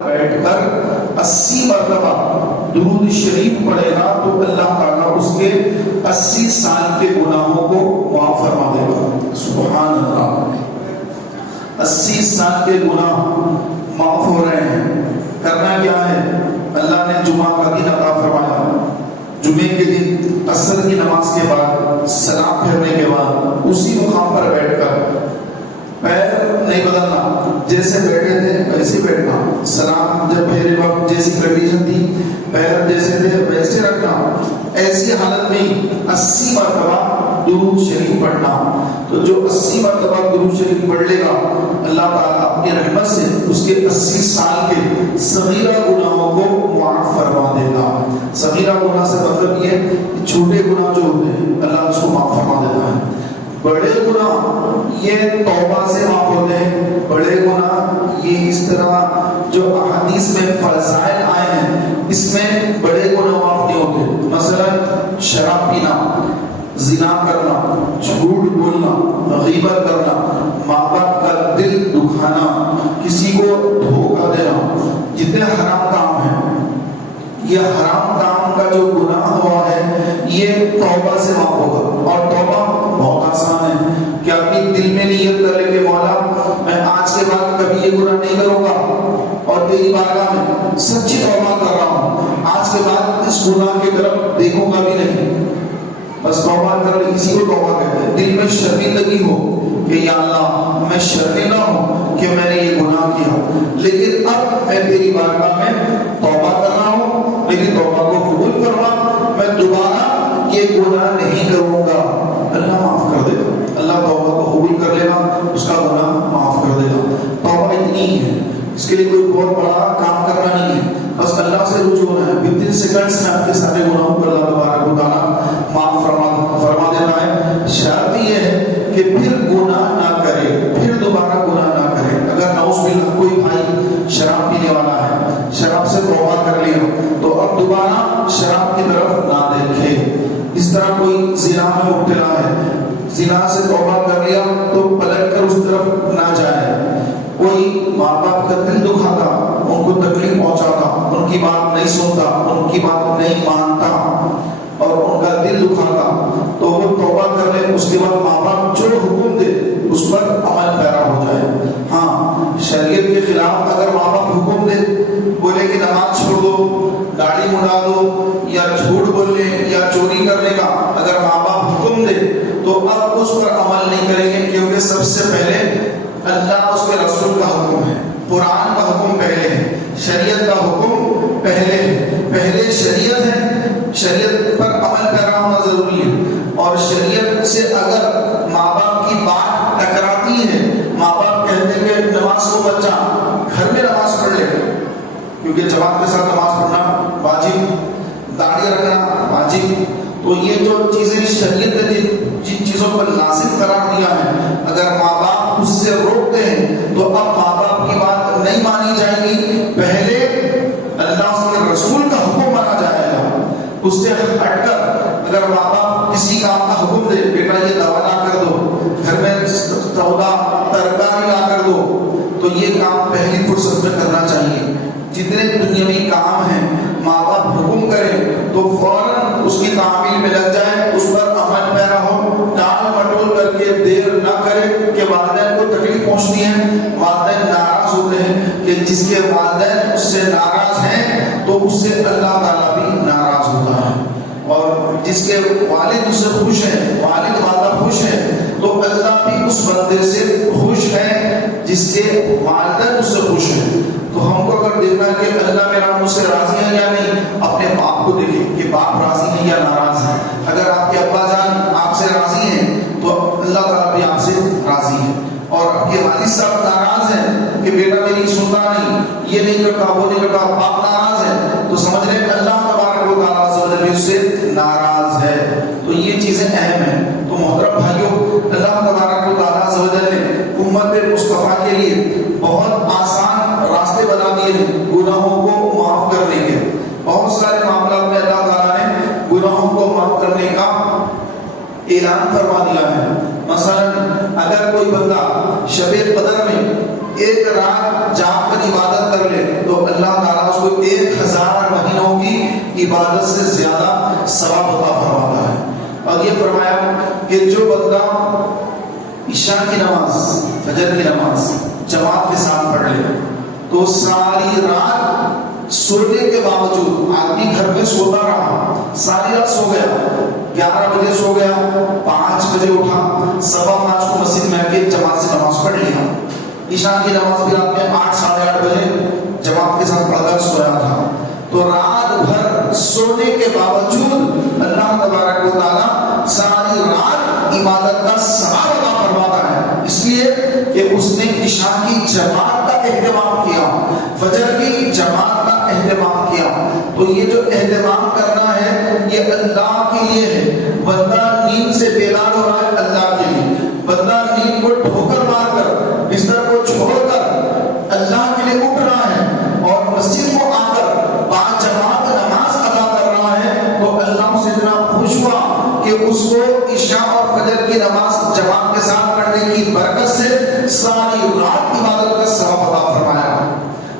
بیٹھ کر 80 مرتبہ درود شریف پڑھے گا تو اللہ تعالیٰ اس کے 80 سال کے گناہوں کو معاف فرما دے گا. سبحان اللہ. 80 سال کے گناہ معاف ہو رہے ہیں. کرنا کیا ہے؟ اللہ نے جمعہ کا دن عطا فرمایا. جمعے کے دن عصر کی نماز کے بعد سلام پھیرنے کے بعد اسی مقام پر بیٹھ کر پیر نہیں بدلنا، جیسے بیٹھے تھے ویسے بیٹھنا. سلام جب پھیرے وقت جیسی کنڈیشن تھی پیر جیسے تھے ویسے رکھنا. ایسی حالت میں 80 مرتبہ درود شریف پڑھنا. تو جو 80 مرتبہ درود شریف پڑھ لے گا اللہ تعالیٰ اپنی رحمت سے اس کے 80 سال کے صغیرہ گناہوں کو معاف فرما دے گا. صغیرہ گناہ سے مطلب یہ کہ چھوٹے گناہ جو ہوتے ہیں اللہ اس کو معاف فرما دیتا ہے. بڑے گناہ یہ توبہ سے معاف ہوتے ہیں. بڑے گناہ یہ اس طرح جو احادیث میں فضائل آئے ہیں اس میں بڑے گناہ معاف نہیں ہوتے. مثلا شراب پینا، زنا کرنا، جھوٹ بولنا، غیبت کرنا، ماں باپ کا دل دکھانا، کسی کو دھوکہ دینا، جتنے حرام کام ہیں یہ حرام کام کا جو گناہ ہوا ہے یہ توبہ سے معاف ہوگا. اور توبہ بہت آسان ہے کہ اپنی دل میں نیت کر لے کہ مولا میں آج کے بعد کبھی یہ گناہ نہیں کروں گا اور تیری بارگاہ میں سچی توبہ کر رہا ہوں، آج کے بعد اس گناہ کی طرف دیکھوں گا بھی نہیں. بس توبہ کر لے. اسی کو توبہ کہتے ہیں. دل میں شرمندگی ہو کہ یا اللہ میں شرمندہ ہوں کہ میں نے یہ گناہ کیا، لیکن اب میں تیری بارگاہ میں توبہ کر رہا ہوں، لیکن توبہ کو قبول فرما، میں دوبارہ یہ گناہ نہیں کروں گا. اللہ معاف کر دے گا. اللہ توبہ کو قبول کر لے گا، اس کا گناہ معاف کر دے گا. توبہ اتنی ہی ہے، اس کے لیے کوئی بہت بڑا کام کرنا نہیں ہے. بس اللہ سے رجوع ہونا ہے. ودن سیکنڈز میں آپ کے سارے گناہوں کو اللہ تبارک و تعالیٰ معاف فرما دیتا ہے. شرط یہ ہے کہ پھر گناہ نہ کرے، پھر دوبارہ گناہ نہ کرے. اگر نعوذ باللہ کوئی بھائی شراب پینے والا ہے، شراب سے توبہ کر لیا تو اب دوبارہ شراب کی طرف نہ دیکھے. اس طرح کوئی زنا میں مبتلا ہے، زنا سے توبہ کر لیا تو پلٹ کر اس طرف نہ جائے. کوئی ماں باپ کا دل دکھاتا، ان کو تکلیف پہنچاتا، ان کی بات نہیں سنتا، ان کی بات نہیں مانتا اور ان کا دل دکھاتا تو وہ توبہ کر لے. اس کے بعد ماں باپ جو حکم دے اس پر عمل پیرا ہو جائے. ہاں شریعت کے خلاف اگر ماں باپ حکم دے، بولے کہ نماز چھوڑ دو، داڑھی مڈا دو، یا جھوٹ بولنے یا چوری کرنے کا اگر ماں باپ حکم دے تو اب اس پر عمل نہیں کریں گے، کیونکہ سب سے پہلے اللہ اس کے رسول کا حکم ہے، قرآن کا حکم پہلے ہے، شریعت کا حکم پہلے ہے. پہلے شریعت ہے، شریعت پر عمل پیرا ہونا ضروری ہے. اور شریعت سے اگر ماں باپ کی بات ٹکراتی ہے، ماں باپ کہتے ہیں کہ نماز کو بچہ گھر میں نماز پڑھ لے، کیونکہ جماعت کے ساتھ نماز پڑھنا واجب، داڑھی رکھنا واجب. تو یہ جو چیزیں شریعت نے جن چیزوں پر لازم قرار دیا ہے، اگر ماں باپ اس سے روکتے ہیں تو اب ماں باپ کی بات نہیں مانی جائے گی. پہلے اللہ کے رسول کا حکم مانا جائے گا. اس سے ہٹ کر اگر ماں باپ کسی کام کا حکم دے، بیٹا یہ دوا لا کر دو، گھر میں سودا ترکاری لا کر دو، تو یہ کام پہلی فرصت میں کرنا چاہیے. جتنے دنیاوی کام ہیں ماں باپ حکم کریں تو فوراً اس کی تعمیل میں لگ جائے، اس پر عمل پیرا ہو. ٹال مٹول کر کے دیر نہ کرے کہ والدین کو تکلیف پہنچتی ہے، والدین ناراض ہوتے ہیں کہ جس کے والدین اس سے ناراض ہیں تو اس سے اللہ تعالیٰ بھی ناراض ہوتا ہے. اور جس کے والد اس سے خوش ہیں، والد والدہ خوش ہیں تو اللہ بھی اس بندے سے خوش ہے جس کے والدین اس سے خوش ہیں. تو ہم کو اگر دیکھنا ہے کہ اللہ میرا مجھ سے راضی ہے یا نہیں، اپنے باپ کو دیکھیں کہ باپ راضی ہے یا ناراض ہے. اگر آپ کے ابا جان آپ سے راضی ہیں تو اللہ تعالیٰ بھی آپ سے راضی ہے. اور آپ کے والد صاحب ناراض ہیں کہ بیٹا میری سنتا نہیں، یہ نہیں کرتا، وہ نہیں کرتا، باپ ناراض ہے تو سمجھ لیں اللہ تبارک و تعالیٰ اس سے ناراض ہے. تو یہ چیزیں اہم ہیں. تو محترم بھائیوں، اللہ تبارک و تعالیٰ نے امت مصطفیٰ کے لیے بہت آسان راستے بنا دیے ہیں گناہوں کو معاف کرنے کے. بہت سارے معاملات میں اللہ تعالیٰ نے گناہوں کو معاف کرنے کا اعلان فرما دیا ہے. مثلا اگر کوئی بندہ شب قدر میں ایک رات جاگ کر عبادت کر لے تو اللہ عبادت سے زیادہ ثواب عطا فرماتا ہے. اور یہ فرمایا کہ جو بندہ عشاء کی نماز، فجر کی نماز جماعت کے ساتھ پڑھ لے تو ساری رات سونے کے باوجود، آدمی گھر میں سوتا رہا، ساری رات سو گیا، 11 بجے سو گیا، 5 بجے اٹھا، 5:15 کو مسجد میں آ کے جماعت سے نماز پڑھ لیا. عشاء کی نماز بھی رات میں 8 ساڑھے 8 بجے جماعت کے ساتھ پڑھ کر سویا تھا. تو رات بھر سونے کے باوجود اللہ تبارک و تعالیٰ ساری رات عبادت کا ثواب عطا فرماتا ہے، اس لیے کہ اس نے عشاء کی جماعت کا اہتمام کیا، فجر کی جماعت کا اہتمام کیا. تو یہ جو اہتمام کرنا ہے یہ اللہ کے لیے ہے. بندہ نیند سے بیدار ہو رہا ہے اللہ کے لیے، بندہ نیند کو ٹھوکر مار کر بستر کو چھوڑ کر اللہ کے لیے اٹھ رہا ہے اور مسجد کو آ کر باجماعت نماز ادا کر رہا ہے، تو اللہ سے اتنا خوش ہوا کہ اس کو عشاء اور فجر کی نماز جماعت کے ساتھ پڑھنے کی برکت سے ساری رات عبادت کا ثواب عطا فرمایا.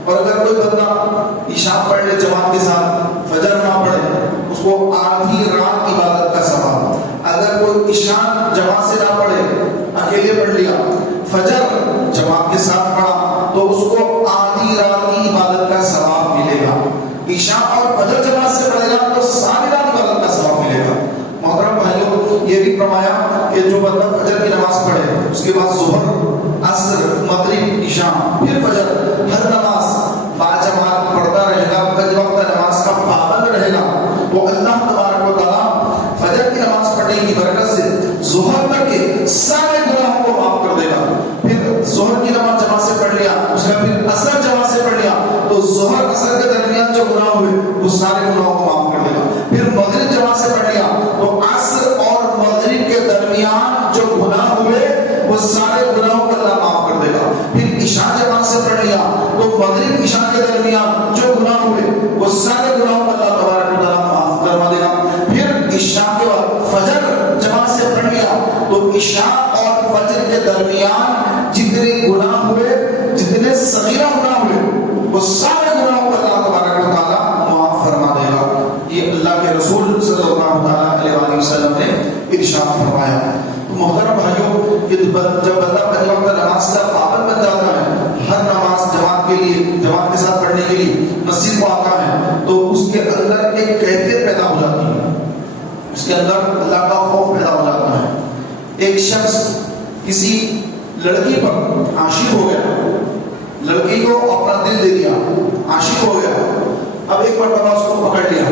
اور اگر کوئی بندہ عشاء پڑھ لے جماعت کے ساتھ، فجر نہ پڑھے، اس کو آدھی رات عبادت کا ثواب. اگر کوئی عشاء جماعت سے نہ پڑھے، اکیلے پڑھ لیا، فجر جماعت کے ساتھ پڑھا، تو اس کو آدھی رات کی عبادت کا ثواب ملے گا. عشاء اور فجر جماعت سے پڑھے گا تو ساری رات عبادت کا ثواب ملے گا. محترم بھائیوں، یہ بھی فرمایا کہ جو بندہ فجر کی نماز پڑھے، اس کے بعد ظہر، عصر، مغرب، عشاء، پھر فجر، ہر نماز باجماعت پڑھتا رہے گا، پنج وقت نماز کا پابند رہے گا، تو اللہ تبارک و تعالیٰ فجر کی نماز پڑھنے کی برکت سے ظہر تک کے سارے گناہوں کو معاف کر دے گا. پھر ظہر کی نماز جماعت سے پڑھ لیا، اس کا پھر عصر جماعت سے پڑھ لیا، تو ظہر عصر کے درمیان جو گناہ ہوئے وہ سارے گناہوں کو معاف کر دے گا. پھر مغرب جماعت سے پڑھ لیا تو عصر اور مغرب کے درمیان جو گناہ ہوئے وہ سارے گناہوں کو اللہ معاف کر دے گا. پھر عشاء جماعت سے پڑھ لیا تو مغرب عشاء کے درمیان جو گناہ ہوئے وہ سارے گناہوں کو اللہ تبارک و تعالیٰ معاف کروا دے گا. پھر عشاء کے بعد فجر جماعت سے پڑھ لیا تو عشاء اور فجر کے درمیان جتنے گناہ ہوئے، جتنے صغیرہ گناہ ہوئے، وہ سارے گناہوں کو اللہ تبارک و تعالیٰ معاف فرما دے گا. یہ اللہ کے رسول صلی اللہ علیہ وآلہ وسلم نے ارشاد فرمایا. تو محترم بھائیوں، جب بندہ پنج وقت نماز کا پابند بن جاتا ہے، ہر نماز جماعت کے لیے، جماعت کے ساتھ پڑھنے کے لیے مسجد کو آتا ہے، تو اس کے اندر ایک کیفیت پیدا ہو جاتی ہے، اس کے اندر اللہ کا خوف پیدا ہو جاتا ہے. ایک شخص کسی لڑکی پر عاشق ہو گیا، لڑکی کو اپنا دل دے دیا، عاشق ہو گیا. اب ایک مرتبہ اس کو پکڑ لیا،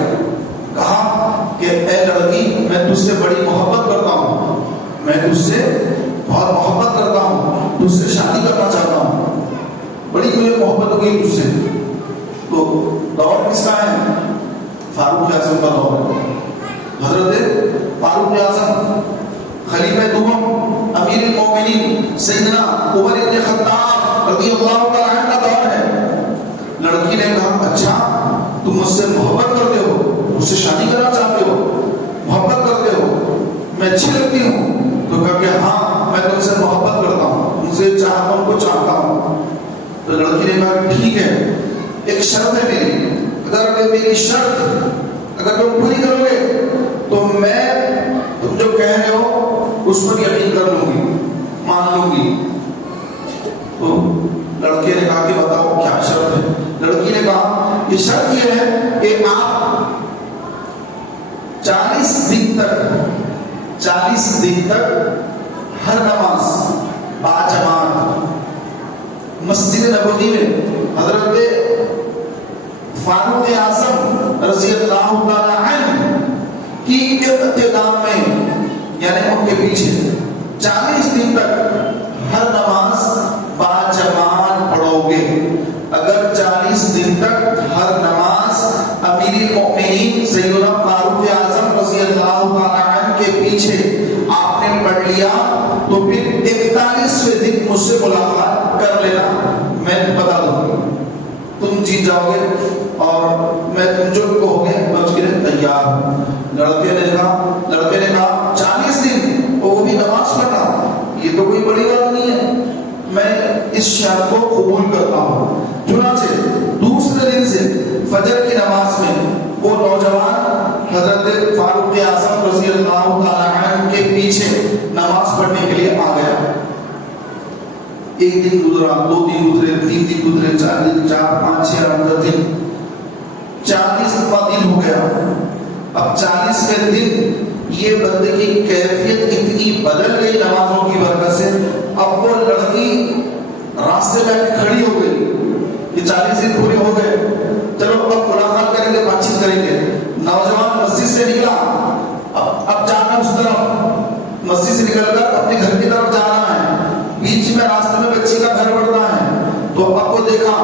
کہا کہ اے لڑکی، میں تجھ سے بڑی محبت کرتا ہوں، میں تجھ سے بہت محبت کرتا ہوں، تجھ سے شادی کرنا چاہتا ہوں، بڑی مجھے محبت ہو گئی تجھ سے. تو دور کس کا ہے؟ فاروق اعظم کا دور ہے. حضرت فاروق اعظم، خلیفہ دوم، امیر المومنین سیدنا عمر بن خطاب رضی اللہ تعالیٰ عنہ کا دور ہے. لڑکی نے کہا، اچھا تم مجھ سے محبت کرتے ہو، مجھ سے شادی کرنا چاہتے ہو، محبت کرتے ہو، میں اچھی لگتی ہوں؟ تو کہا کہ ہاں، میں تم سے محبت کرتا ہوں، تم سے تم کو چاہتا ہوں. تو لڑکی نے کہا ٹھیک ہے، ایک شرط ہے میری، اگر میری شرط اگر تم پوری کرو گے تو میں تم جو کہہ رہے ہو اس پر یقین کر لوں گی، مان لوں گی. تو لڑکے نے کہا کہ بتاؤ کیا شرط ہے؟ لڑکی نے کہا یہ شرط یہ ہے کہ آپ 40 دن تک ہر نماز باجماعت مسجد نبوی میں حضرت فاروق اعظم رضی اللہ تعالی عنہ کی اقتداء میں، یعنی ان کے پیچھے 40 دن تک ہر نماز باجماعت پڑھو گے. اگر 40 دن تک ہر نماز امیر المؤمنین سیدنا فاروق اعظم رضی اللہ تعالی عنہ کے پیچھے آپ نے پڑھ لیا تو پھر 41ویں دن مجھ سے ملاقات کر لینا، میں بتا دوں گا، تم جیت جاؤ گے اور میں تم جو کہو گے میں اس کے لیے تیار ہوں. لڑکے نے کہا 40 دن وہ بھی نماز پڑھنا، یہ تو کوئی بڑی بات نہیں ہے، میں اس شرط کو قبول کرتا ہوں. چنانچہ دوسرے دن سے فجر کی نماز میں وہ نوجوان ایک دن گزرا، 2 دن گزرے، 3 دن گزرے، 4 دن، 4 5 6 8 10 دن، 40واں دن ہو گیا۔ اب 40ویں دن یہ بندے کی کیفیت اتنی بدل گئی نمازوں کی برکت سے، اب وہ لڑکی راستے میں کھڑی ہو گئی کہ 40 دن پورے ہو گئے، چلو اب ملاقات کریں گے، بات چیت کریں گے۔ نوجوان مسجد سے نکلا، اب جانا اس طرف، مسجد سے نکل کر اپنے گھر کی طرف جانا ہے، بیچ میں راستے میں بچی کا گھر پڑتا ہے، تو اب کو دیکھا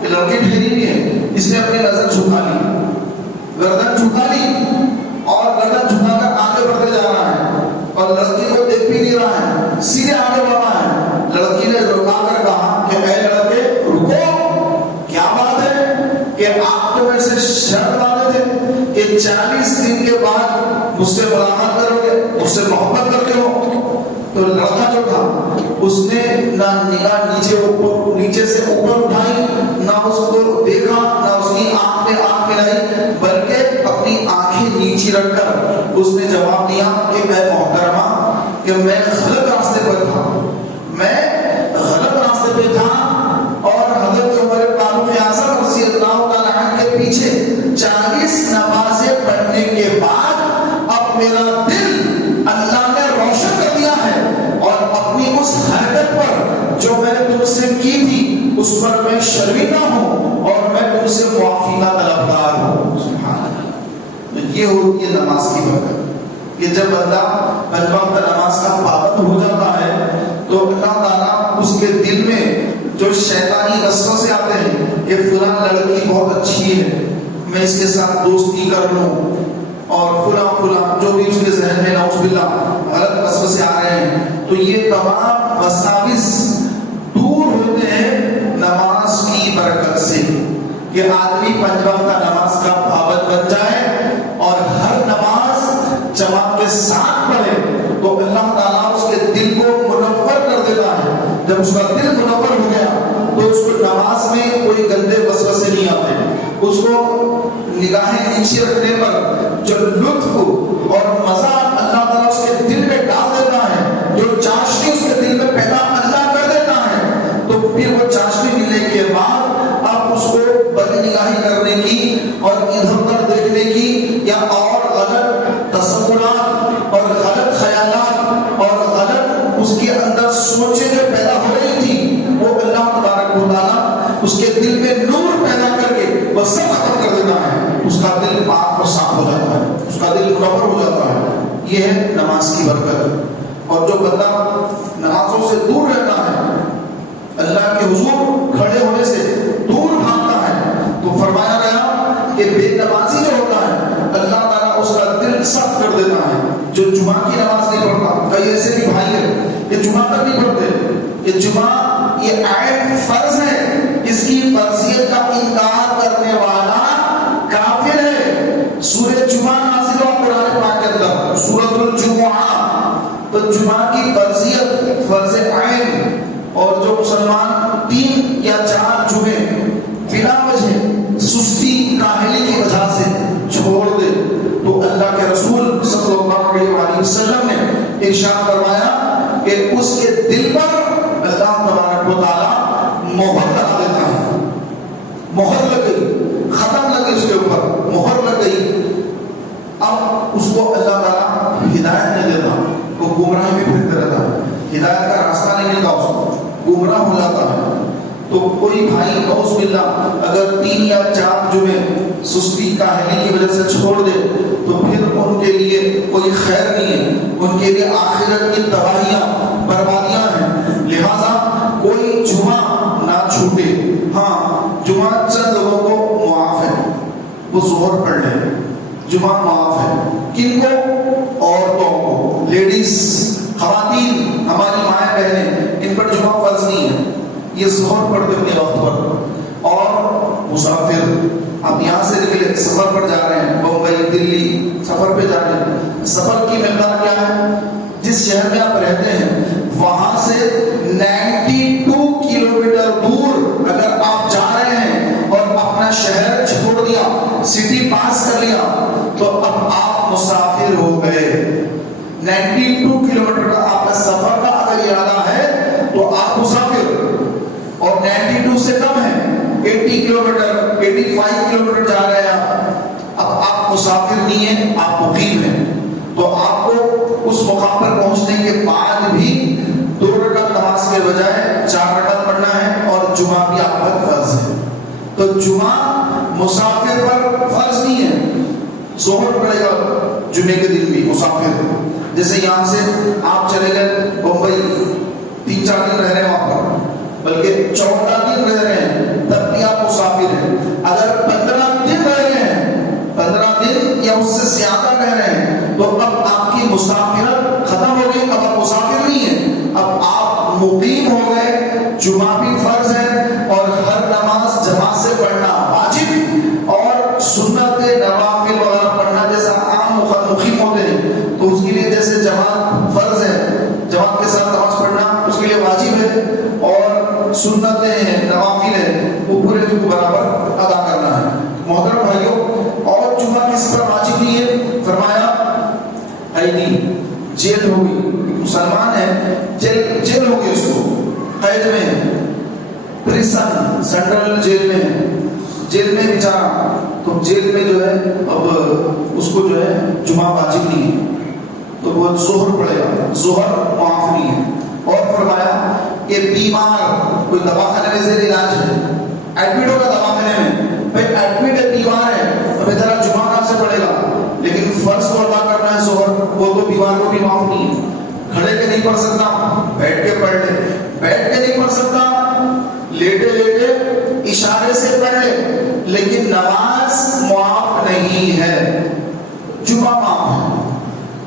کہ لڑکی ٹھہری ہوئی ہے، اس نے اپنی نظر جھکا لی، گردن جھکا لی اور گردن جھکا کر آگے بڑھتے جا رہا ہے، اور لڑکی کو دیکھ بھی نہیں رہا ہے، سیدھے آگے بڑھا ہے۔ لڑکی نے رکا کر کہا کہ اے لڑکے رکو، کیا بات ہے کہ آپ تو میرے سے شرط والے تھے کہ 40 دن کے بعد مجھ سے ملاقات کرو گے، مجھ سے محبت کرتے ہو؟ تو لڑکا جو تھا اس نے نہ نگاہ نیچے سے اوپر اٹھائی، نہ اس کو دیکھا، نہ اس کی آنکھ میں آنکھ ملائی، بلکہ اپنی آنکھیں نیچے رکھ کر اس نے جواب دیا کہ اے محترمہ، کہ میں غلط راستے پر تھا، میں غلط راستے پہ تھا، اور حضرت عمر فاروق اعظم رضی اللہ تعالیٰ عنہ کے پیچھے 40 نمازیں پڑھنے کے بعد اب میرا دل اللہ نے روشن کر دیا ہے، اور اپنی اس حرکت پر جو میں نے تم سے کی تھی اس پر میں شرمندہ ہوں، اور میں تم سے معافی کا طلبگار ہوں۔ سبحان اللہ۔ تو یہ ہوتی ہے نماز کی برکت کہ جب بندہ 5 وقت نماز کا پابند ہو جاتا ہے تو اللہ تعالیٰ اس کے دل میں جو شیطانی وسوسے آتے ہیں کہ فلاں لڑکی بہت اچھی ہے، میں اس کے ساتھ دوستی کر لوں، اور فلاں جو بھی اس کے ذہن میں نعوذ باللہ غلط وسوسے آ رہے ہیں، تو یہ تمام وساوس دور ہوتے ہیں نماز کی برکت سے، کہ آدمی 5 وقت نماز کا پابند بن جائے اور ہر نماز جماعت کے ساتھ پڑھے تو اللہ تعالیٰ اس کے دل کو منور کر دیتا ہے۔ جب اس کا دل منور ہو گیا تو اس کو نماز میں کوئی گندے وسوسے نہیں آتے، اس کو نگاہیں نیچے رکھنے پر جو لطف اور مزہ اللہ تعالیٰ اس کے دل میں ڈال دیتا ہے، جو چاشنی اس کے دل میں پیدا اللہ کر دیتا ہے، تو پھر وہ چاشنی ملنے کے بعد اب اس کو بد نگاہی کرنے کی اور ادھر ادھر دیکھنے کی یا اور غلط تصورات اور غلط خیالات اور غلط اس کے اندر سوچیں جو پیدا ہو رہی تھی، وہ اللہ تبارک و تعالیٰ اس کے دل میں نور پیدا کر کے وہ سب ختم کر دیتا ہے، اس کا دل پاک اور صاف ہو جاتا ہے، اس کا دل منور ہو جاتا ہے۔ یہ ہے نماز کی برکت۔ اور جو بندہ نمازوں سے دور رہتا ہے، اللہ کے حضور کھڑے ہونے سے دور بھاگتا ہے، تو فرمایا گیا کہ بے نمازی جو ہوتا ہے اللہ تعالیٰ اس کا دل سخت کر دیتا ہے۔ جو جمعہ کی نماز نہیں پڑھتا، کئی ایسے بھی بھائی ہیں کہ جمعہ تک نہیں پڑھتے، کہ جمعہ یہ عین فرض ہے، اس کی فرضیت کا انکار کرنے والا کافر ہے۔ سورہ جمعہ نازل ہوا قرآن پاک کے اندر، سورۃ الجمعہ، تو جمعہ کی فرضیت فرض عین، اور جو مسلمان 3 یا 4 جمعے بلا وجہ سستی کاہلی کی وجہ سے چھوڑ دے تو اللہ کے رسول صلی اللہ علیہ وسلم نے ارشاد فرمایا کہ اس کے دل پر اللہ تبارک و تعالیٰ مہر لگا دیتا ہے۔ مہر لگ گئی، ختم لگ گئی، اس کے اوپر مہر لگ گئی، اب اس کو اللہ تعالیٰ ہدایت نہیں دیتا، وہ گمراہی میں پھرتے رہتا ہے، ہدایت کا راستہ نہیں ملتا، اس کو گمراہ ہو جاتا ہے۔ تو کوئی بھائی نعوذ باللہ اگر 3 یا 4 جمعے سستی کاہلی کی وجہ سے چھوڑ دے تو پھر ان کے لیے کوئی خیر نہیں ہے، ان کے لیے آخرت کی تباہیاں بربادیاں ہیں۔ لہذا کوئی جمعہ نہ چھوٹے۔ ہاں، جمعہ چند لوگوں کو معاف ہے، وہ ظہر پڑھ لیں، جمعہ معاف ہے۔ کن کو؟ عورتوں کو، لیڈیز، خواتین، ہماری مائیں بہنیں، ان پر جمعہ فرض نہیں ہے، یہ ظہر پڑھتے اپنے وقت پر۔ اور مسافر، آپ یہاں سے نکلے سفر پر جا رہے ہیں، بمبئی، دلی سفر پہ جا رہے ہیں، سفر کی مقدار کیا ہے؟ جس شہر میں آپ رہتے ہیں وہاں سے 92 کلومیٹر دور اگر آپ جا رہے ہیں اور اپنا شہر چھوڑ دیا، سٹی پاس کر لیا، تو اب آپ مسافر ہو گئے۔ 92 کلومیٹر کا آپ کا سفر کا اگر ارادہ ہے تو آپ مسافر۔ 80 کلومیٹر 85 کلومیٹر جا رہے ہیں، اب آپ مسافر نہیں ہیں، آپ مقیم ہیں، تو آپ کو اس مقام پر پہنچنے کے بعد بھی 2 رکعت نماز کے بجائے 4 رکعت پڑھنا ہے، اور جمعہ بھی آپ پر فرض ہے۔ تو جمعہ مسافر پر فرض نہیں ہے، ظہر پڑے گا جمعے کے دن بھی مسافر۔ جیسے یہاں سے آپ چلے گئے بمبئی، 3-4 دن رہ رہے ہیں وہاں پر، بلکہ 14 دن رہ رہے ہیں، تب بھی آپ مسافر ہیں۔ اگر 15 دن رہ رہے ہیں، 15 دن یا اس سے زیادہ رہ رہے ہیں، تو اب آپ کی مسافرت ختم ہو گئی، اب آپ مسافر نہیں ہیں، اب آپ مقیم ہو گئے۔ جمعہ بھی فرض ہے، اور ہر نماز جماعت سے پڑھنا واجب، اور سنت نوافل وغیرہ پڑھنا جیسا عام مقیم ہوتے ہیں، تو اس کے لیے جیسے جماعت فرض ہے، جماعت کے ساتھ نماز پڑھنا اس کے لیے واجب ہے، اور سنتیں ہیں نوافل ہیں وہ پورے کو برابر ادا کرنا ہے۔ محترم بھائیوں، اور جمعہ کس پر واجب نہیں ہے؟ فرمایا قیدی، جیل ہو گئی، مسلمان ہے، جیل ہو گئی، اس کو قید میں، پریسن سینٹرل جیل میں بیچارہ، تو جیل میں جو ہے اب اس کو جو ہے جمعہ واجب نہیں ہے، تو وہ ظہر پڑے گا، ظہر معاف نہیں ہے۔ اور فرمایا کہ بیمار کوئی دواخانے میں زیر علاج ہے، ایڈمٹ ہوگا دواخانے میں، بھائی ایڈمٹ ہے، بیمار ہے، تو بیچارہ جمعہ کہاں سے پڑے گا؟ لیکن فرض کو ادا کرنا ہے ظہر، وہ تو بیمار کو بھی معاف نہیں ہے۔ کھڑے کے نہیں پڑھ سکتا، بیٹھ کے پڑھ لے، بیٹھ کے نہیں پڑھ سکتا، لیٹے لیٹے اشارے سے پڑھ لے، لیکن نماز معاف نہیں ہے، جمعہ معاف ہے۔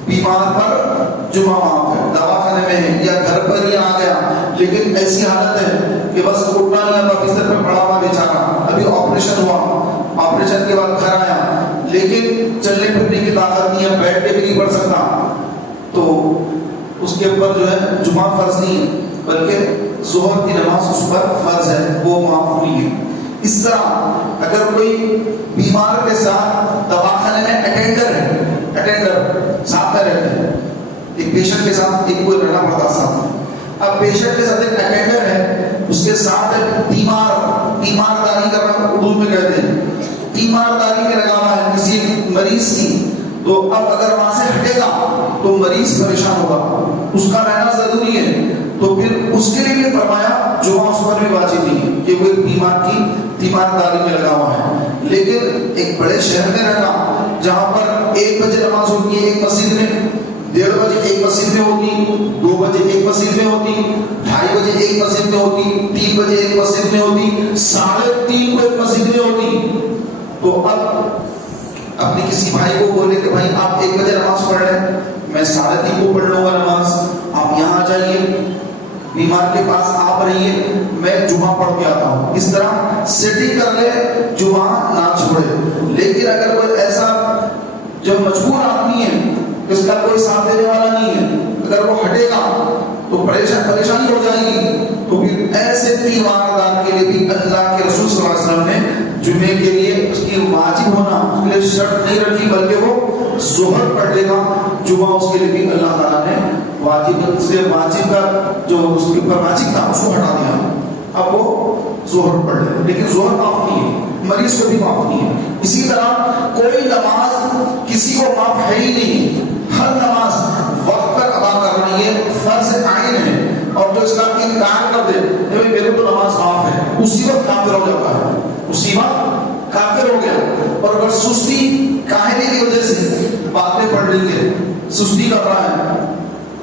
بیمار پر جمعہ معاف ہے، دواخانے میں ہے یا گھر پر ہی آ گیا، لیکن ایسی حالت ہے کہ بس اٹھنا نہیں آتا، بستر پہ پڑا ہوا بیچارہ، ابھی آپریشن ہوا، آپریشن کے بعد گھر آیا، لیکن چلنے پھرنے کی طاقت نہیں ہے، بیٹھ کے بھی نہیں پڑھ سکتا، تو اس کے اوپر جو ہے جمعہ فرض نہیں ہے، بلکہ ظہر کی نماز اس پر فرض ہے، وہ معاف نہیں ہے۔ اس طرح اگر کوئی بیمار کے ساتھ دواخانے میں اٹینڈر ہے، اٹینڈر ساتھ میں رہتے ہیں، ایک پیشنٹ کے ساتھ ایک کوئی رہنا پڑتا ساتھ میں، اب پیشنٹ کے ساتھ ایک اٹینڈر ہے، اس کے ساتھ تیمارداری کر رہا ہے، اردو میں کہتے ہیں تیمارداری میں لگا ہوا ہے کسی مریض کی، تو اب اگر وہاں سے ہٹے گا تو مریض پریشان ہوگا، اس کا رہنا ضروری ہے، تو پھر اس کے لیے بھی فرمایا جمعہ اس پر بھی واجب نہیں ہے کہ وہ بیمار کی تیمارداری میں لگا ہوا ہے۔ لیکن ایک بڑے شہر میں رہنا جہاں پر 1 بجے نماز ہوتی ہے ایک مسجد میں، 1:30 بجے ایک مسجد میں ہوتی، 2 بجے ایک مسجد میں ہوتی، 2:30 بجے ایک مسجد میں ہوتی، 3 بجے ایک مسجد میں ہوتی، 3:30 کو ایک مسجد میں ہوتی، تو اب اپنے کسی بھائی کو بولے کہ بھائی آپ 1 بجے نماز پڑھ رہے ہیں، میں 3:30 کو پڑھ لوں گا نماز، آپ یہاں آ جائیے، بیمار کے پاس آپ رہیے، میں جمعہ پڑھ کے آتا ہوں، اس طرح سیٹنگ کر لے، جمعہ نہ چھوڑے۔ لیکن اگر کوئی ایسا جو مجبور آدمی ہے، اس کا کوئی ساتھ دینے والا نہیں ہے، اگر وہ ہٹے گا تو پریشانی ہو جائے گی، تو پھر ایسے تیماردار کے لیے بھی اللہ کے رسول صلی اللہ علیہ وسلم نے جمعے کے لیے اس کی واجب ہونا اس کے لیے شرط نہیں رکھی، بلکہ وہ ظہر پڑھ لے گا، جمعہ اس کے لیے بھی اللہ تعالیٰ نے واجب سے واجب کا جو اس کے اوپر واجب تھا اس کو ہٹا دیا، اب وہ ظہر پڑھ لے، لیکن ظہر معاف نہیں ہے، مریض کو بھی معاف نہیں ہے۔ اسی طرح کوئی نماز کسی کو معاف ہے ہی نہیں، ہر نماز وقت پر ادا کرنا یہ فرض عین ہے، اور جو اس کا انکار کر دے کہ میرے تو نماز معاف ہے، اسی وقت کافر ہو جاتا ہے، اسی وقت کافر ہو گیا۔ اور اگر سستی کاہلی کی وجہ سے باتیں پڑھ لی ہے، سستی کر رہا ہے،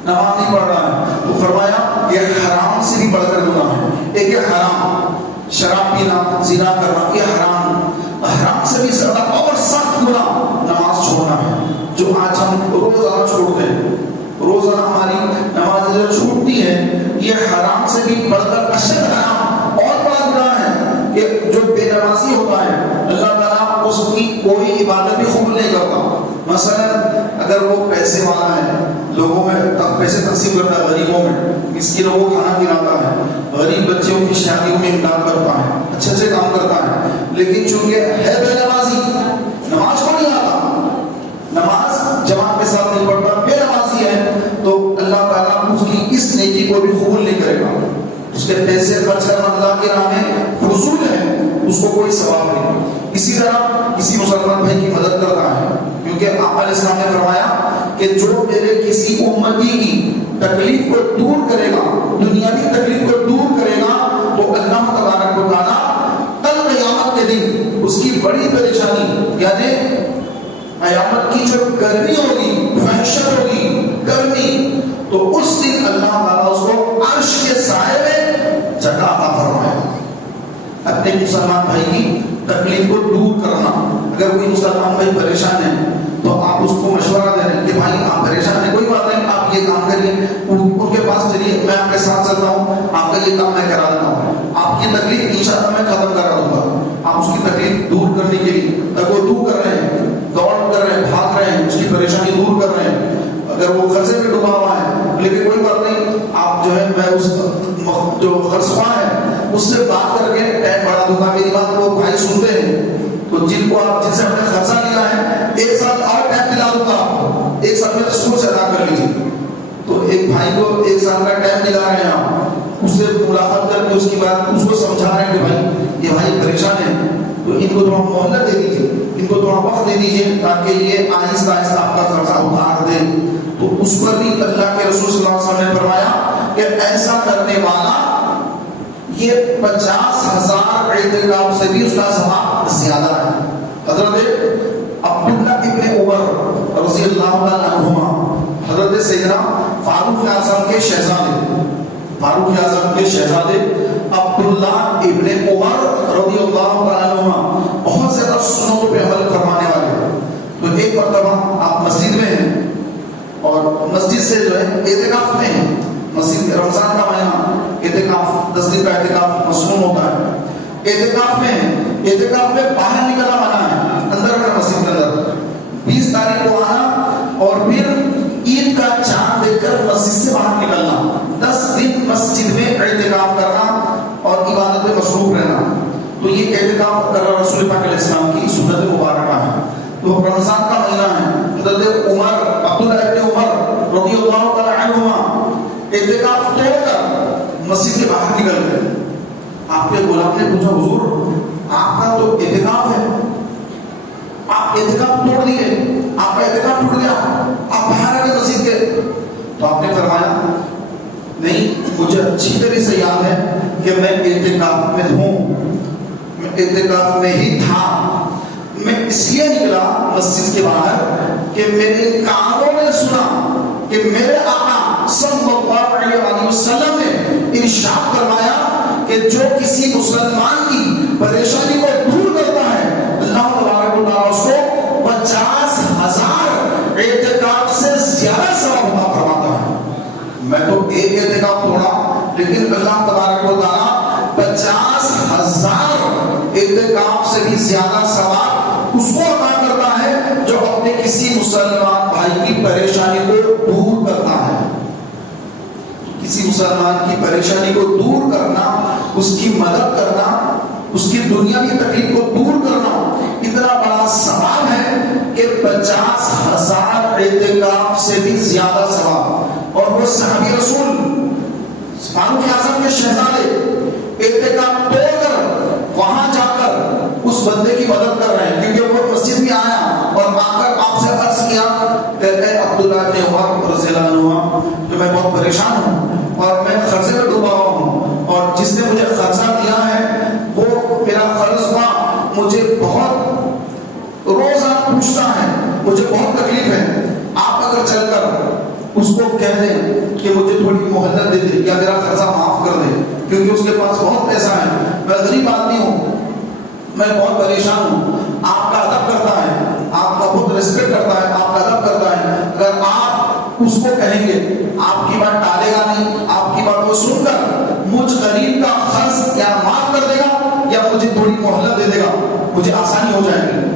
نماز نہیں پڑھ رہا ہے، تو فرمایا یہ حرام سے بھی بڑھ کر گناہ ہے۔ ایک یہ حرام، شراب پینا، زنا کرنا، یہ حرام سے بھی زیادہ اور سخت گناہ نماز چھوڑنا ہے، جو آج ہم روزانہ چھوڑتے ہیں، روزانہ ہماری نماز جو چھوٹتی ہے، یہ حرام سے بھی بڑھ کر اشد حرام اور بڑا گناہ ہے کہ جو بے نمازی ہوتا ہے اللہ تعالیٰ اس کی کوئی عبادت بھی قبول نہیں کرتا۔ مثلا اگر وہ پیسے والا ہے، لوگوں میں پیسے تقسیم کرتا ہے، غریبوں میں، مسکینوں کو کھانا کھلاتا ہے، غریب بچوں کی شادیوں میں امداد کرتا ہے، اچھے اچھے کام کرتا ہے، لیکن چونکہ ہے بے نمازی، نماز کو نہیں آتا، نماز جماعت کے ساتھ نہیں پڑھتا، بے نمازی ہے، تو اللہ تعالیٰ اس کی اس نیکی کو بھی قبول نہیں کرے گا۔ اس کے پیسے خرچ کرنا اللہ کی راہ میں فضول ہے، اس کو کوئی ثواب نہیں. اسی طرح کسی مسلمان بھائی کی مدد کر رہا ہے، کیونکہ آپ علیہ السلام نے فرمایا کہ جو میرے کسی امتی کی تکلیف کو دور کرے گا، دنیاوی تکلیف کو دور کرے گا، تو اللہ تبارک و تعالیٰ کل قیامت کے دن اس کی بڑی پریشانی، یعنی قیامت کی جو گرمی ہوگی، وحشت ہوگی، گرمی، تو اس دن اللہ تعالیٰ اس کو عرش کے سائے میں جگہ عطا فرمائے. اپنے مسلمان بھائی کی تکلیف کو دور کرنا. اگر کوئی مسلمان بھائی پریشان ہے تو آپ اس کو مشورہ دے رہے ہیں کہ بھائی آپ پریشان ہیں، کوئی بات نہیں، آپ یہ کام کریے، ان کے پاس چلیے، میں آپ کے ساتھ چلتا ہوں، آپ کا یہ کام میں کرا دیتا ہوں، آپ کی تکلیف انشاءاللہ میں ختم کرا دوں گا. آپ اس کی تکلیف دور کرنے کے لیے اگر وہ دور کر رہے ہیں، دوڑ کر رہے ہیں، بھاگ رہے ہیں، اس کی پریشانی دور کر رہے ہیں، اگر وہ قرضے میں ڈوبا ہوا ہے، لیکن کوئی بات نہیں، آپ جو ہے میں اس جو خرچواں ہے اس سے بات کر کے ٹائم بڑھا دوں گا. میری بات وہ بھائی سنتے ہیں تو جن کو آپ جن سے ہم نے خرچہ لیا ہے ایک ساتھ اور ٹائم دلا دوں گا، ایک ساتھ میں سود سے ادا کر لیجیے. تو ایک بھائی کو ایک سال کا ٹائم دلا رہے ہیں آپ، اس سے ملاقات کر کے اس کی بات اس کو سمجھا رہے ہیں کہ بھائی یہ بھائی پریشان ہے، تو ان کو تھوڑا مہلت دے دیجیے، ان کو تھوڑا وقت دے دیجیے تاکہ یہ آہستہ آہستہ آپ کا خرچہ اتار دے. تو اس پر بھی اللہ کے رسول صلی اللہ علیہ وسلم نے فرمایا کہ ایسا کرنے والا یہ 50,000 اعتکاف سے بھی اس کا ثواب زیادہ ہے. حضرت عبداللہ ابن عمر رضی اللہ تعالیٰ عنہما، حضرت سیدنا فاروق اعظم کے شہزادے، فاروق اعظم کے شہزادے عبداللہ ابن عمر رضی اللہ تعالیٰ عنہما بہت زیادہ سنتوں پہ عمل فرمانے والے. تو ایک مرتبہ آپ مسجد میں ہیں اور مسجد سے جو ہے اعتکاف میں ہیں، مسجد رمضان کا مہینہ اعتکاف 10 دن کا اعتکاف مصنون ہوتا ہے، اعتکاف میں اعتکاف میں باہر نکلنا منع ہے، اندر کا مسجد کے اندر 20 تاریخ کو آنا اور پھر عید کا چاند دیکھ کر مسجد سے باہر نکلنا، 10 دن مسجد میں اعتکاف کرنا اور عبادت میں مصروف رہنا. تو یہ اعتکاف رسول پاک علیہ السلام کی سنت مبارکہ ہے. تو رمضان کا مہینہ ہے، حضرت عمر عبداللہ ابن عمر رضی اللہ تعالی عنہما اعتکاف توڑ کر مسجد کے باہر نکل گئے. آپ کے غلام نے پوچھا حضور آپ کا تو اعتکاف ہے، آپ اعتکاف توڑ دیے، آپ کا اعتکاف ٹوٹ گیا، آپ باہر آ گئے مسجد کے. تو آپ نے فرمایا نہیں، مجھے اچھی طرح سے یاد ہے کہ میں اعتکاف میں ہوں، میں اعتکاف میں ہی تھا. میں اس لیے نکلا مسجد کے باہر کہ میرے کانوں نے سنا کہ میرے آقا صلی اللہ علیہ وسلم نے ارشاد فرمایا کہ جو کسی مسلمان کی پریشانی کو دور کرتا ہے اللہ تبارک و تعالیٰ اس کو 50,000 اعتکاف سے زیادہ ثواب عطا فرماتا ہے. میں تو ایک اعتکاف توڑا لیکن اللہ تبارک و تعالیٰ 50,000 اعتکاف سے بھی زیادہ ثواب اس کو عطا کرتا ہے جو اپنے کسی مسلمان بھائی کی پریشانی کو دور کرتا ہے. کسی مسلمان کی پریشانی کو دور کرنا، اس کی مدد کرنا، اس کی دنیاوی تکلیف کو دور کرنا اتنا بڑا ثواب ہے کہ 50,000 اعتکاف سے بھی زیادہ ثواب. اور وہ صحابی رسول فاروق اعظم کے شہزادے اعتکاف توڑ کر وہاں جا کر اس بندے کی مدد کر رہے ہیں، کیونکہ وہ مسجد میں آیا اور آ کر آپ سے عرض کیا کہ اے عبداللہ ابن عمر رضی اللہ عنہ کہ میں بہت پریشان ہوں اور میں قرضے میں ڈوبا ہوا ہوں، اور جس نے مجھے قرضہ دیا ہے وہ میرا قرض ہوا مجھے بہت روزہ پوچھتا ہے، مجھے بہت تکلیف ہے. آپ اگر چل کر اس کو کہہ دیں کہ مجھے تھوڑی مہلت دے دے یا میرا قرضہ معاف کر دے، کیونکہ اس کے پاس بہت پیسہ ہے، میں غریب آدمی ہوں، میں بہت پریشان ہوں. آپ کا ادب کرتا ہے، آپ کا بہت ریسپیکٹ کرتا ہے، آپ کا ادب کرتا ہے. اگر آپ اس کو کہیں گے آپ کی بات ٹالے گا نہیں، آپ کی بات کو سن کر مجھ غریب کا قرض یا معاف کر دے گا یا مجھے تھوڑی مہلت دے دے گا، مجھے آسانی ہو جائے گی.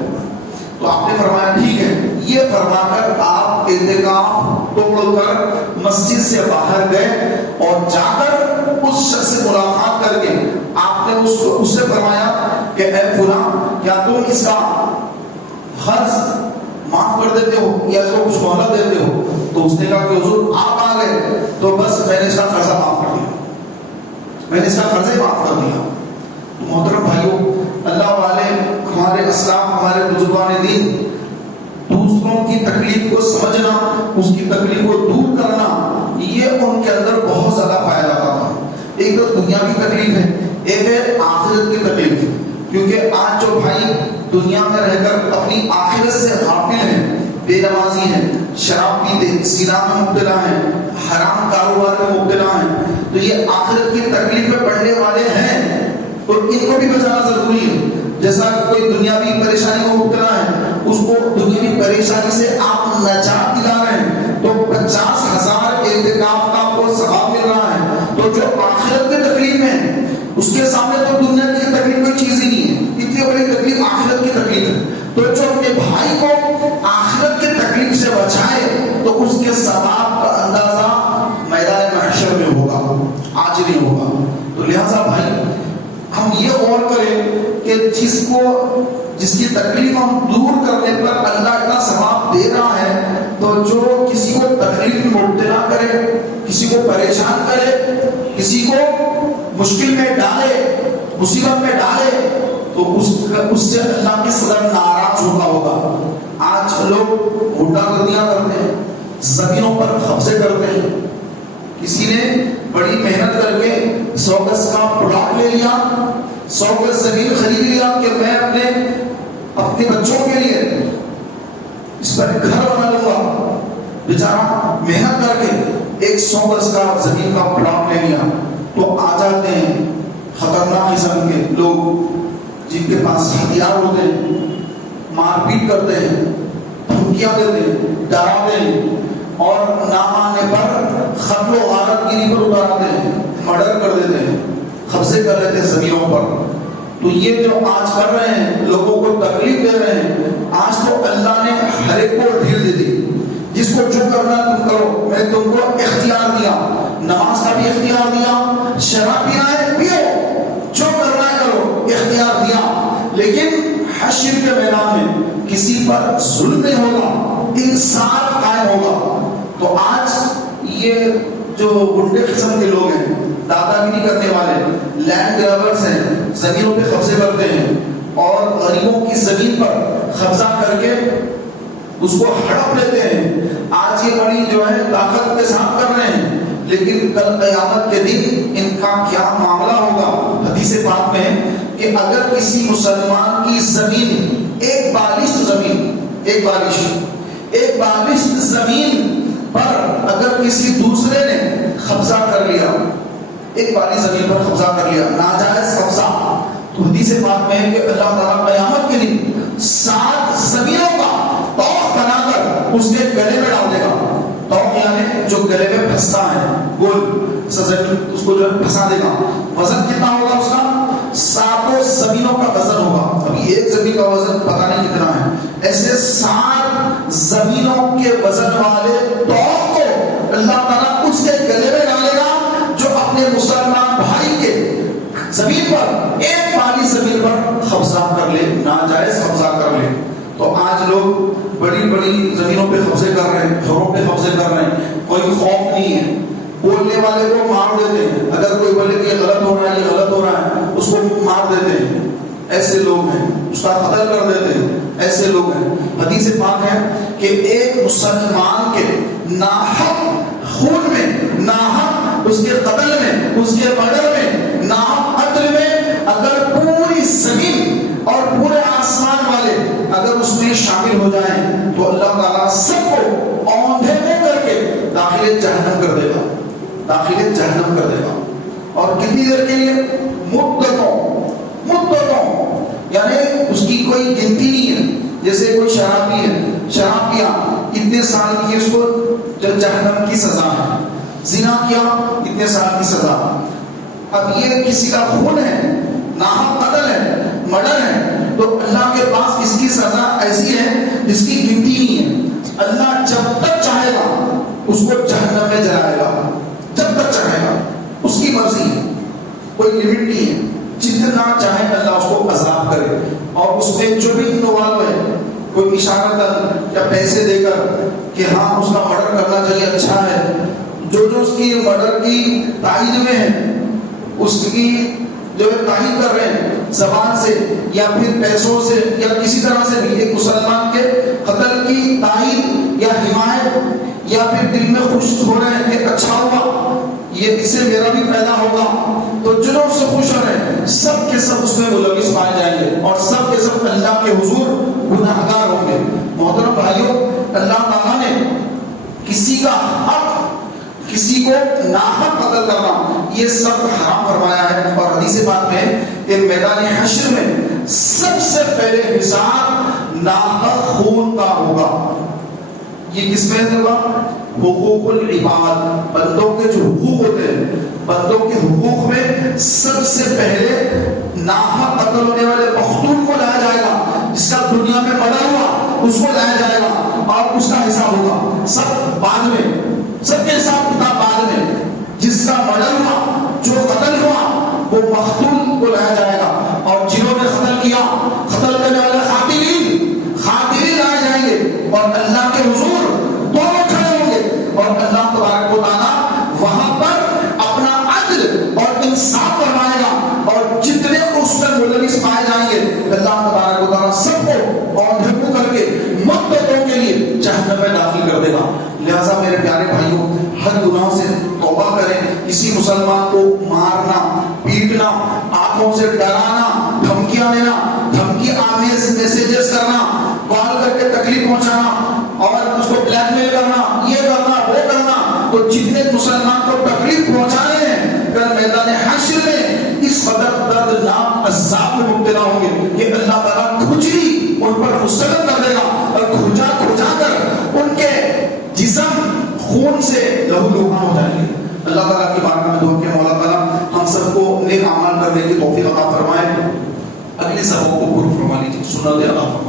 تو آپ نے فرمایا ٹھیک ہے. یہ فرما کر آپ اعتکاف توڑ کر مسجد سے باہر گئے اور جا کر اس شخص سے ملاقات کر کے آپ نے اس سے فرمایا کہ اے فلاں کیا تم اس کا قرض معاف کر دیتے ہو یا اس کو کچھ مہلت دیتے ہو؟ تو اس نے کہا کہ حضور آپ آ گئے تو بس میں نے اس کا قرضہ معاف کر دیا، میں نے اس کا قرضہ معاف کر دیا. تو محترم بھائیوں اللہ والے ہمارے اسلاف ہمارے بزرگان دین دوسروں کی تکلیف کو سمجھنا, اس کی تکلیف کو دور کرنا, یہ ان کے اندر بہت زیادہ پایا جاتا تھا. ایک تو دنیا کی تکلیف ہے, ایک ہے آخرت کی تکلیف. کیونکہ آج جو بھائی دنیا میں رہ کر اپنی آخرت سے غافل ہیں, بے نمازی ہیں, شراب پیتے, زنا میں مبتلا ہیں, حرام کاروبار میں مبتلا ہیں, تو یہ آخرت کی تکلیف میں پڑنے والے ہیں, تو ان کو بھی بچانا ضروری ہے. جیسا کوئی دنیاوی پریشانی کو مبتلا ہے, اس کو دنیاوی پریشانی سے آپ نجات دلا رہے ہیں, تو 50,000 اعتکاف کا آپ کو ثواب مل رہا ہے. تو جو آخرت کی تکلیف ہے اس کے سامنے تو دنیا کی تکلیف کوئی چیز ہی نہیں ہے. اتنی بڑی تکلیف آخرت کی تکلیف ہے. تو جو اپنے بھائی کو آخرت کی تکلیف سے بچائے تو اس کے ثواب کا اندازہ میدان محشر میں ہوگا, آج نہیں ہوگا. تو لہٰذا بھائی ہم یہ غور کریں کہ جس کی تکلیف ہم دور کرنے پر اللہ اتنا ثواب دے رہا ہے, تو جو کسی کو تکلیف میں مبتلا کرے, کسی کو پریشان کرے, کسی کو مشکل میں ڈالے, مصیبت میں ڈالے, تو اس سے اللہ کی صدر ناراض ہوگا. آج لوگ گھنٹا گردیاں کرتے ہیں, زمینوں پر قبضے کرتے ہیں. کسی نے بڑی محنت کر کے 100 گز کا پلاٹ لے لیا, 100 گز زمین خرید لیا کہ میں اپنے بچوں کے لیے اس پر گھر بنا لوں گا. بیچارہ محنت کر کے 100 گز کا زمین کا پلاٹ لے لیا, تو آ جاتے ہیں خطرناک قسم کے لوگ جن کے پاس ہتھیار ہوتے ہیں, مار پیٹ کرتے ہیں, دھمکیاں دیتے ہیں, ڈراتے ہیں, اور نہ ماننے پر قتل و غارت گیری پر اتارتے ہیں, مرڈر کر دیتے ہیں, قبضے کر لیتے ہیں زمینوں پر. تو یہ جو آج کر رہے ہیں, لوگوں کو تکلیف دے رہے ہیں, آج تو اللہ نے ہر ایک کو ڈھیل دے دی. جس کو جو کرنا تم کرو, میں تم کو اختیار دیا, نماز کا بھی اختیار دیا, شراب پینا ہے پیو, جو کرنا ہے کرو, اختیار دیا. لیکن حشر کے میدان میں کسی پر ظلم نہیں ہوگا, انصاف قائم ہوگا. تو آج یہ جو گنڈے قسم کے لوگ ہیں, دادا گیری کرنے والے, لینڈ گرابرز ہیں, زمینوں پہ قبضے کرتے ہیں اور غریبوں کی زمین پر قبضہ کر کے اس کو ہڑپ لیتے ہیں, آج یہ بڑی جو ہے طاقت کے ساتھ کر رہے ہیں, لیکن کل قیامت کے دن ان کا کیا معاملہ ہوگا. حدیث پاک میں ہے کہ اگر کسی مسلمان کی زمین, ایک بالش زمین پر اگر کسی دوسرے نے قبضہ کر لیا, ایک بالش زمین پر قبضہ کر لیا, ناجائز قبضہ, تو حدیث پاک میں ہے کہ اللہ تعالیٰ قیامت کے دن 7 زمینوں کا توق بنا کر اس کے گلے میں ڈال دے گا. توق یعنی جو گلے میں پھنستا ہے, گول اس کو جو ہے پھنسا دے گا. وزن کتنا ہوگا اس کا؟ 7 زمینوں کا وزن ہوگا. ابھی ایک زمین کا وزن پتہ نہیں کتنا ہے, ایسے 7 زمینوں کے وزن والے توق کو اللہ تعالیٰ اس کے گلے میں ڈالے گا, جو اپنے مسلمان بھائی کے زمین پر, ایک والی زمین پر قبضہ کر لے, ناجائز قبضہ کر لے. تو آج لوگ بڑی بڑی زمینوں پہ قبضے کر رہے ہیں, گھروں پہ قبضے کر رہے ہیں, کوئی خوف نہیں ہے. بولنے والے کو مار دیتے ہیں, اگر کوئی بولے کہ یہ غلط ہو رہا ہے, یہ غلط ہو رہا ہے, اس کو مار دیتے ہیں. ایسے لوگ ہیں, اس کا قتل کر دیتے ہیں, ایسے لوگ ہیں. حدیث پاک ہے کہ ایک مسلمان کے ناحق خون میں, ناحق اس کے قتل میں, اس کے مرڈر میں, ناحق قتل میں, اگر پوری زمین اور پورے آسمان والے اگر اس میں شامل ہو جائیں تو اللہ تعالیٰ سب کو اوندھے منہ کر کے داخل جہنم کر دے گا, داخل جہنم کر دے گا. اور کتنی دیر کے لیے؟ مدتوں, یعنی اس کی کوئی گنتی نہیں ہے. جیسے کوئی شرابی ہے, شراب پیا, اتنے سال کی اس کو جہنم کی سزا ہے. زنا کیا, اتنے سال کی سزا. اب یہ کسی کا خون ہے, ناحق قتل ہے, مرڈر ہے, تو اللہ کے پاس اس کی سزا ایسی ہے جس کی گنتی نہیں ہے. اللہ جب تک چاہے گا اس کو جہنم میں جلائے گا, جب تک چاہے گا, اس کی مرضی ہے, کوئی لمٹ نہیں ہے. جتنا چاہے اللہ اس کو عذاب کرے. اور اس میں جو بھی انوالو ہے, کوئی اشارتاً یا پیسے دے کر کہ ہاں اس کا مرڈر کرنا چاہیے, اچھا ہے, جو اس کی مرڈر کی تائید میں ہے, اس کی جو ہے تائید کر رہے ہیں, زبان سے یا پھر پیسوں سے یا کسی طرح سے بھی ایک مسلمان کے قتل کی تائید یا حمایت یا پھر دل میں خوش ہو رہے ہیں کہ اچھا ہوا یہ اس سے میرا بھی پیدا ہوگا، تو جنوں سے خوش ہو رہے ہیں سب کے سب اس میں ملوث پائے جائیں گے اور سب کے سب اللہ کے حضور گناہگار ہوں گے۔ محترم بھائیوں، اللہ تعالیٰ نے کسی کا حق، کسی کو ناحق قتل کرنا یہ سب حرام فرمایا ہے، اور حدیث پاک میں کہ میدان حشر میں سب سے پہلے حساب ناحق خون کا ہوگا۔ یہ کس میں ہوگا؟ حقوق العباد، بندوں کے جو حقوق ہوتے ہیں، بندوں کے حقوق میں سب سے پہلے ناحق قتل ہونے والے مقتول کو لایا جائے گا، جس کا دنیا میں مرا ہوا اس کو لایا جائے گا اور اس کا حساب ہوگا۔ سب بعد میں، سب کے حساب کتاب بعد میں، جس کا مرا ہوا، جو قتل ہوا وہ مقتول کو لایا جائے گا، اور جنہوں نے قتل کیا، قتل کرنے والے قاتلین لائے جائیں گے اور اللہ کے حضور دونوں کھڑے ہوں گے، اور اللہ تبارک و تعالیٰ وہاں پر اپنا عدل اور انصاف فرمائے گا، اور جتنے اس میں ملوث پائے جائیں گے اللہ تبارک و تعالیٰ سب کو اور ہمت کر کے مدتوں کے لیے جہنم میں داخل کر دے گا۔ لہذا میرے پیارے بھائیوں، ہر گناہ سے توبہ کریں۔ کسی مسلمان کو مارنا، پیٹنا، آنکھوں سے ڈرانا، دھمکیاں دینا، دھمکی آمیز میسیجز کرنا، کال کر کے تکلیف پہنچانا اور اس کو بلیک میل کرنا، یہ کرنا وہ کرنا، تو جتنے مسلمان کو تکلیف پہنچانے ہیں کل میدان حشر میں اس قدر دردناک عذاب میں مبتلا ہوں گے کہ اللہ تعالیٰ کھجلی ان پر مستقل کر دے گا، اور کھجا کر ان کے جسم خون سے لہو لہان ہو جائیں گے۔ اللہ تعالیٰ کی بارگاہ میں دعا کہ مولا تعالیٰ ہم سب کو نیک اعمال کرنے کی توفیق عطا فرمائے۔ اگلے سبق کو پورا فرما لیجیے، سنت اللہ۔